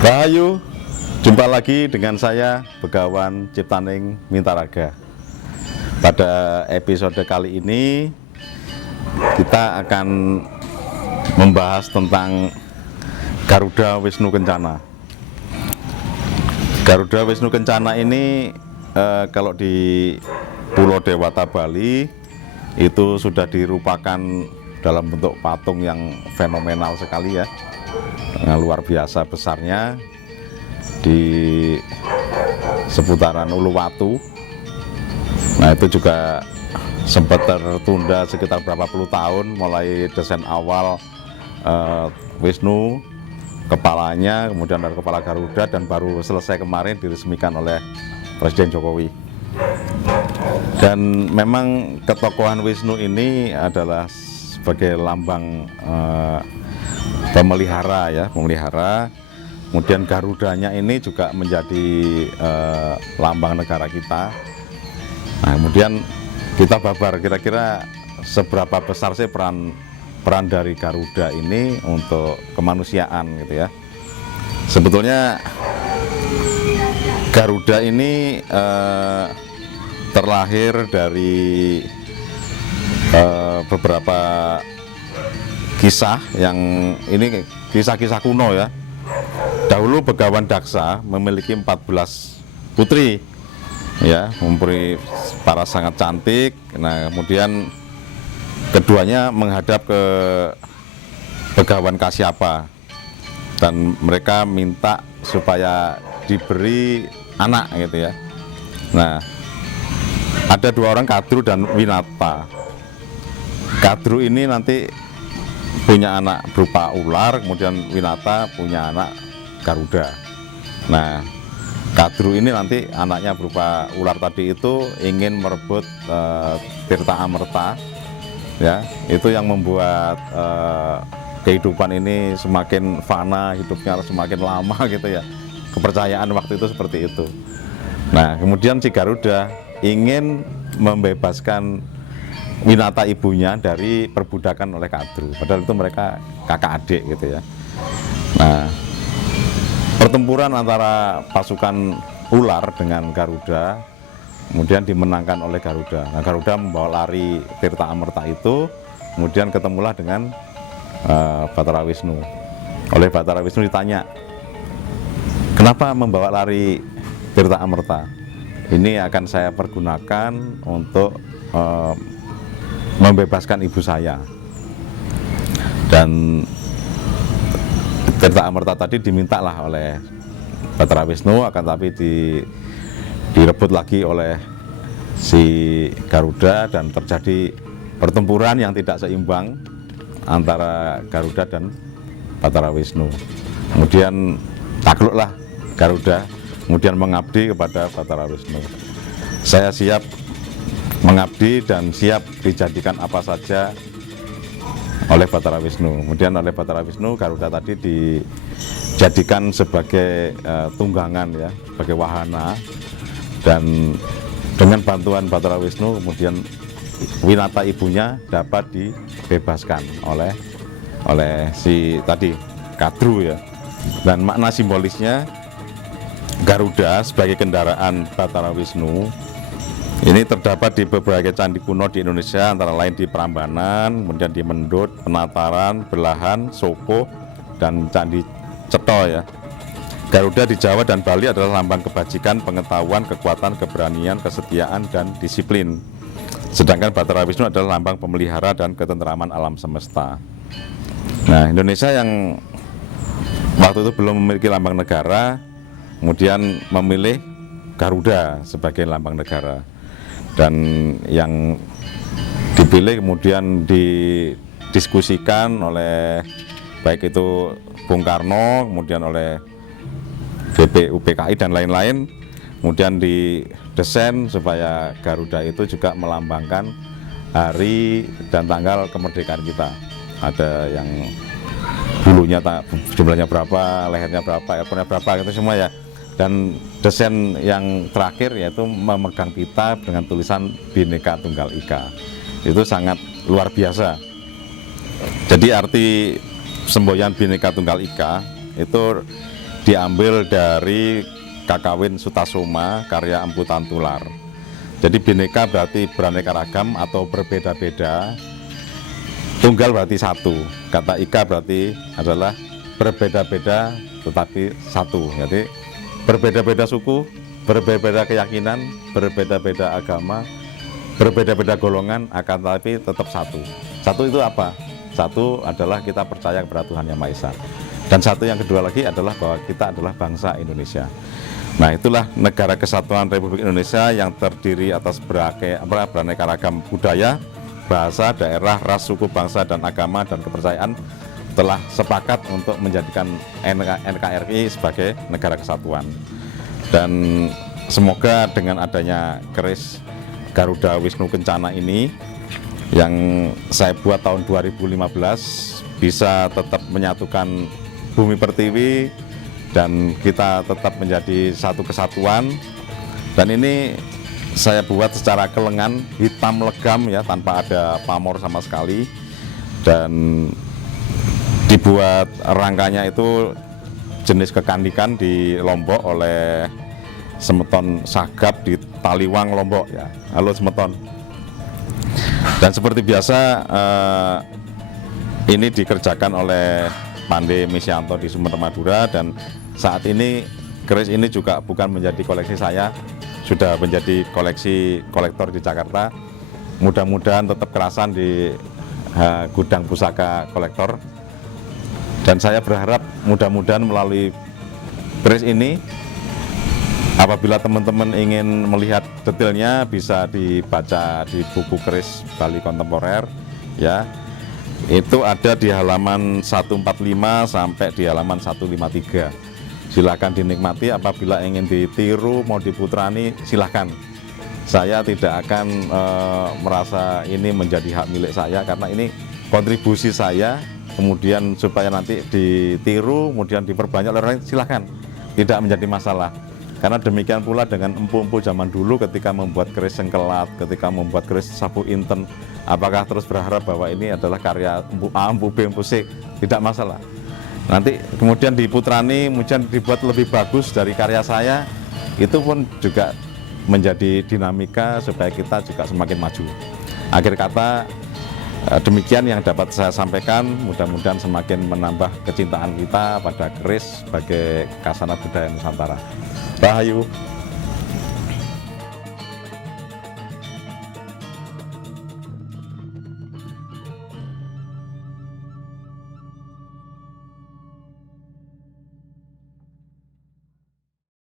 Rahayu, jumpa lagi dengan saya Begawan Ciptaning Mintaraga. Pada episode kali ini kita akan membahas tentang Garuda Wisnu Kencana. Garuda Wisnu Kencana ini kalau di Pulau Dewata Bali itu sudah dirupakan dalam bentuk patung yang fenomenal sekali ya, luar biasa besarnya di seputaran Uluwatu. Nah itu juga sempat tertunda sekitar berapa puluh tahun, mulai desain awal Wisnu kepalanya, kemudian ada kepala Garuda, dan baru selesai kemarin diresmikan oleh Presiden Jokowi. Dan memang ketokohan Wisnu ini adalah sebagai lambang pemelihara ya, pemelihara. Kemudian Garudanya ini juga menjadi lambang negara kita. Nah, kemudian kita babar kira-kira seberapa besar sih peran dari Garuda ini untuk kemanusiaan gitu ya. Sebetulnya Garuda ini terlahir dari beberapa kisah yang ini kisah-kisah kuno ya. Dahulu Begawan Daksa memiliki 14 putri ya, mempunyai para sangat cantik. Nah kemudian keduanya menghadap ke Begawan Kasyapa dan mereka minta supaya diberi anak gitu ya. Nah ada dua orang, Kadru dan Winata. Kadru ini nanti punya anak berupa ular, kemudian Winata punya anak Garuda. Nah Kadru ini nanti anaknya berupa ular tadi itu ingin merebut Tirta Amerta ya, itu yang membuat kehidupan ini semakin fana, hidupnya semakin lama gitu ya. Kepercayaan waktu itu seperti itu. Nah kemudian si Garuda ingin membebaskan Winata ibunya dari perbudakan oleh Kadru, padahal itu mereka kakak adik gitu ya. Nah pertempuran antara pasukan ular dengan Garuda kemudian dimenangkan oleh Garuda. Nah Garuda membawa lari Tirta Amerta itu, kemudian ketemulah dengan Batara Wisnu. Oleh Batara Wisnu ditanya, kenapa membawa lari Tirta Amerta? Ini akan saya pergunakan untuk membebaskan ibu saya. Dan Tirta Amerta tadi dimintalah oleh Batara Wisnu, akan tapi direbut lagi oleh si Garuda dan terjadi pertempuran yang tidak seimbang antara Garuda dan Batara Wisnu. Kemudian takluklah Garuda, kemudian mengabdi kepada Batara Wisnu. Saya siap mengabdi dan siap dijadikan apa saja oleh Batara Wisnu. Kemudian oleh Batara Wisnu, Garuda tadi dijadikan sebagai tunggangan ya, sebagai wahana, dan dengan bantuan Batara Wisnu kemudian Winata ibunya dapat dibebaskan oleh si tadi Kadru ya. Dan makna simbolisnya Garuda sebagai kendaraan Batara Wisnu ini terdapat di beberapa candi kuno di Indonesia, antara lain di Prambanan, kemudian di Mendut, Penataran, Belahan, Soko, dan Candi Cetho ya. Garuda di Jawa dan Bali adalah lambang kebajikan, pengetahuan, kekuatan, keberanian, kesetiaan, dan disiplin. Sedangkan Batara Wisnu adalah lambang pemelihara dan ketentraman alam semesta. Nah Indonesia yang waktu itu belum memiliki lambang negara, kemudian memilih Garuda sebagai lambang negara. Dan yang dipilih kemudian didiskusikan oleh baik itu Bung Karno, kemudian oleh BPUPKI dan lain-lain, kemudian didesain supaya Garuda itu juga melambangkan hari dan tanggal kemerdekaan kita. Ada yang bulunya jumlahnya berapa, lehernya berapa, ekornya berapa, itu semua ya. Dan desain yang terakhir yaitu memegang pita dengan tulisan Bhinneka Tunggal Ika. Itu sangat luar biasa. Jadi arti semboyan Bhinneka Tunggal Ika itu diambil dari Kakawin Sutasoma karya Empu Tantular. Jadi bineka berarti beraneka ragam atau berbeda-beda, tunggal berarti satu, kata ika berarti adalah berbeda-beda tetapi satu. Jadi berbeda-beda suku, berbeda-beda keyakinan, berbeda-beda agama, berbeda-beda golongan, akan tetapi tetap satu. Satu itu apa? Satu adalah kita percaya kepada Tuhan Yang Maha Esa. Dan satu yang kedua lagi adalah bahwa kita adalah bangsa Indonesia. Nah, itulah Negara Kesatuan Republik Indonesia yang terdiri atas beraneka ragam budaya, bahasa, daerah, ras, suku, bangsa, dan agama dan kepercayaan telah sepakat untuk menjadikan NKRI sebagai negara kesatuan. Dan semoga dengan adanya keris Garuda Wisnu Kencana ini yang saya buat tahun 2015 bisa tetap menyatukan bumi pertiwi dan kita tetap menjadi satu kesatuan. Dan ini saya buat secara kelengan, hitam legam ya, tanpa ada pamor sama sekali, dan dibuat rangkanya itu jenis kekandikan di Lombok oleh Semeton Sagap di Taliwang, Lombok ya. Halo Semeton. Dan seperti biasa ini dikerjakan oleh Pande Misyanto di Sumenep, Madura, dan saat ini keris ini juga bukan menjadi koleksi saya, sudah menjadi koleksi kolektor di Jakarta. Mudah-mudahan tetap kerasan di gudang pusaka kolektor. Dan saya berharap mudah-mudahan melalui keris ini, apabila teman-teman ingin melihat detailnya bisa dibaca di buku keris Bali Kontemporer ya. Itu ada di halaman 145 sampai di halaman 153. Silahkan dinikmati, apabila ingin ditiru, mau diputrani, silahkan. Saya tidak akan merasa ini menjadi hak milik saya, karena ini kontribusi saya, kemudian supaya nanti ditiru, kemudian diperbanyak oleh orang lain, silahkan. Tidak menjadi masalah. Karena demikian pula dengan empu-empu zaman dulu ketika membuat keris sengkelat, ketika membuat keris sapu inten, apakah terus berharap bahwa ini adalah karya empu A, empu B, empu C? Tidak masalah. Nanti kemudian diputrani, kemudian dibuat lebih bagus dari karya saya, itu pun juga menjadi dinamika supaya kita juga semakin maju. Akhir kata, demikian yang dapat saya sampaikan, mudah-mudahan semakin menambah kecintaan kita pada keris sebagai khasana budaya Nusantara. Rahayu.